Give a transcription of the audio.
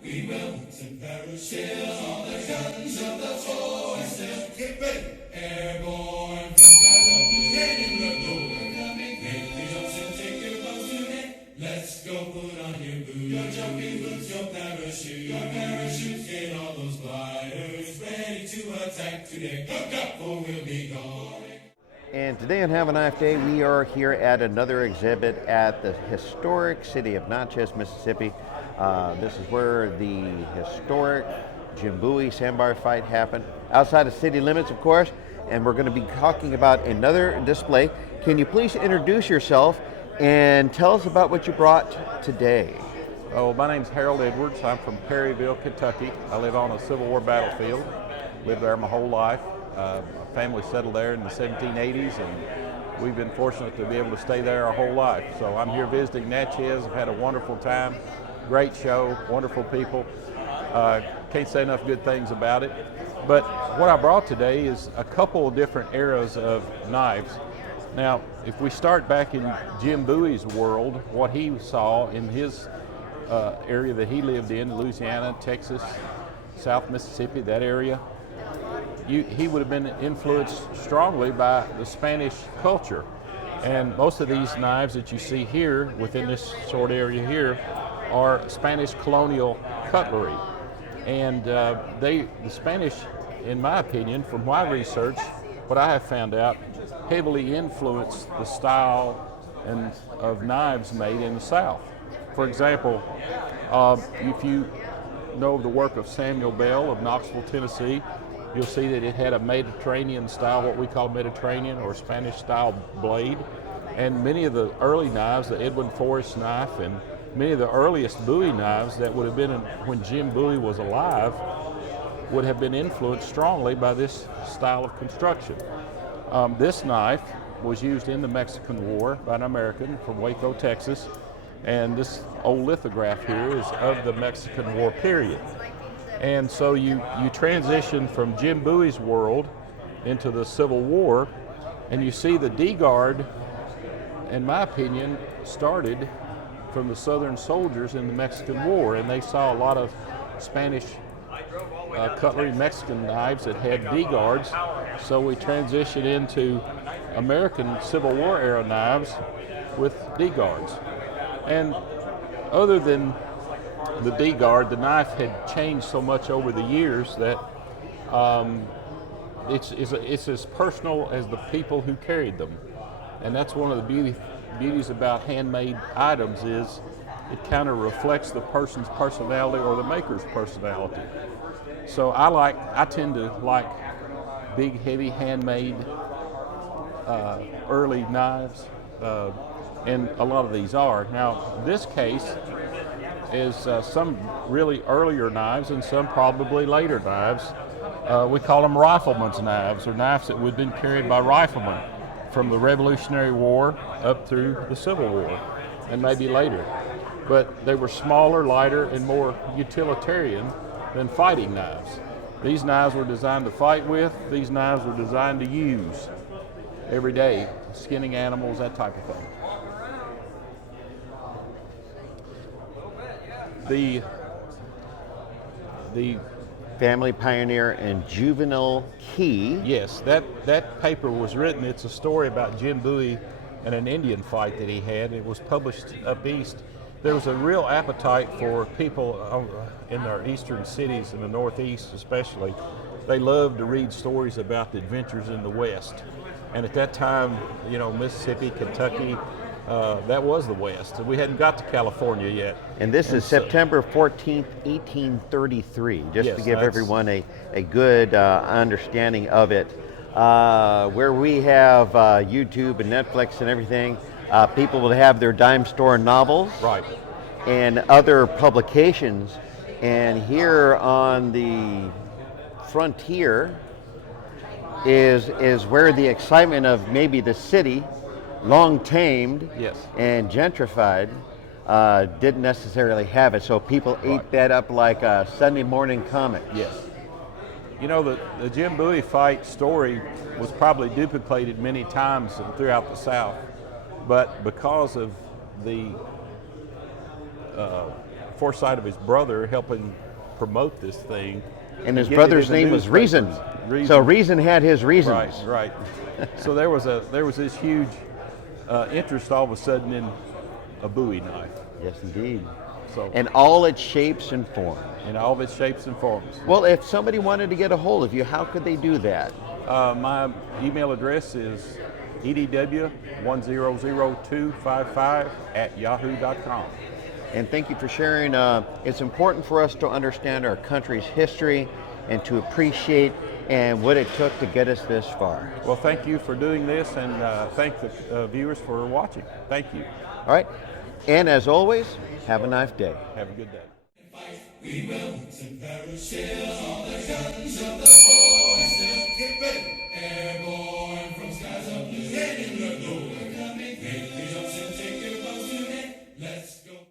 We will to parachute all the guns of the force. Get ready, airborne from skies of blue. Ready to go. Coming, make the jumps and take your boats today. Let's go, put on your boots, your jumping boots, your parachutes, get all those gliders ready to attack today. Hook up or we'll be gone. And today on Have a Knife Day, we are here at another exhibit at the historic city of Natchez, Mississippi. This is where the historic Jim Bowie sandbar fight happened, outside of city limits, of course, and we're going to be talking about another display. Can you please introduce yourself and tell us about what you brought today? Oh, my name's Harold Edwards. I'm from Perryville, Kentucky. I live on a Civil War battlefield. Lived there my whole life. My family settled there in the 1780s, and we've been fortunate to be able to stay there our whole life. So I'm here visiting Natchez. I've had a wonderful time. Great show, wonderful people. Can't say enough good things about it. But what I brought today is a couple of different eras of knives. Now, if we start back in Jim Bowie's world, what he saw in his area that he lived in, Louisiana, Texas, South Mississippi, that area, he would have been influenced strongly by the Spanish culture. And most of these knives that you see here within this short area here are Spanish colonial cutlery. And the Spanish, in my opinion, from my research, what I have found out, heavily influenced the style of knives made in the South. For example, if you know the work of Samuel Bell of Knoxville, Tennessee, you'll see that it had a Mediterranean style, what we call Mediterranean or Spanish style blade. And many of the early knives, the Edwin Forrest knife, and many of the earliest Bowie knives that would have been when Jim Bowie was alive, would have been influenced strongly by this style of construction. This knife was used in the Mexican War by an American from Waco, Texas, and this old lithograph here is of the Mexican War period. And so you transition from Jim Bowie's world into the Civil War, and you see the D-guard, in my opinion, started from the Southern soldiers in the Mexican War, and they saw a lot of Spanish cutlery Mexican knives that had D-guards, so we transitioned into American Civil War era knives with D-guards. And other than the D-guard, the knife had changed so much over the years that it's as personal as the people who carried them. And that's one of the beauties about handmade items, is it kind of reflects the person's personality or the maker's personality. So I tend to like big, heavy, handmade early knives, and a lot of these are. Now, this case is some really earlier knives and some probably later knives. We call them rifleman's knives, or knives that would have been carried by riflemen from the Revolutionary War up through the Civil War, and maybe later. But they were smaller, lighter, and more utilitarian than fighting knives. These knives were designed to fight with. These knives were designed to use every day, skinning animals, that type of thing. The Family Pioneer and Juvenile Key. Yes, that paper was written. It's a story about Jim Bowie and an Indian fight that he had. It was published up east. There was a real appetite for people in our eastern cities, in the Northeast especially. They loved to read stories about the adventures in the West. And at that time, Mississippi, Kentucky, that was the West. We hadn't got to California yet. And this is September 14th, 1833, just to give everyone a good understanding of it. Where we have YouTube and Netflix and everything, people will have their dime store novels, right, and other publications. And here on the frontier is where the excitement of maybe the city, long tamed, yes, and gentrified, didn't necessarily have it. So people ate that up like a Sunday morning comic. Yes. The Jim Bowie fight story was probably duplicated many times throughout the South, but because of the foresight of his brother helping promote this thing. And his get it brother's in the name was Reason. newspapers. So Reason had his reasons. Right. So there was this huge interest all of a sudden in a Bowie knife. Yes, indeed. So And all its shapes and forms. in all of its shapes and forms. Well, if somebody wanted to get a hold of you, how could they do that? My email address is edw100255@yahoo.com. And thank you for sharing. It's important for us to understand our country's history and to appreciate and what it took to get us this far. Well, thank you for doing this, and thank the viewers for watching. Thank you. All right. And as always, have a nice day. Have a good day. We will to perish all the guns of the foe and still get ready. Airborne.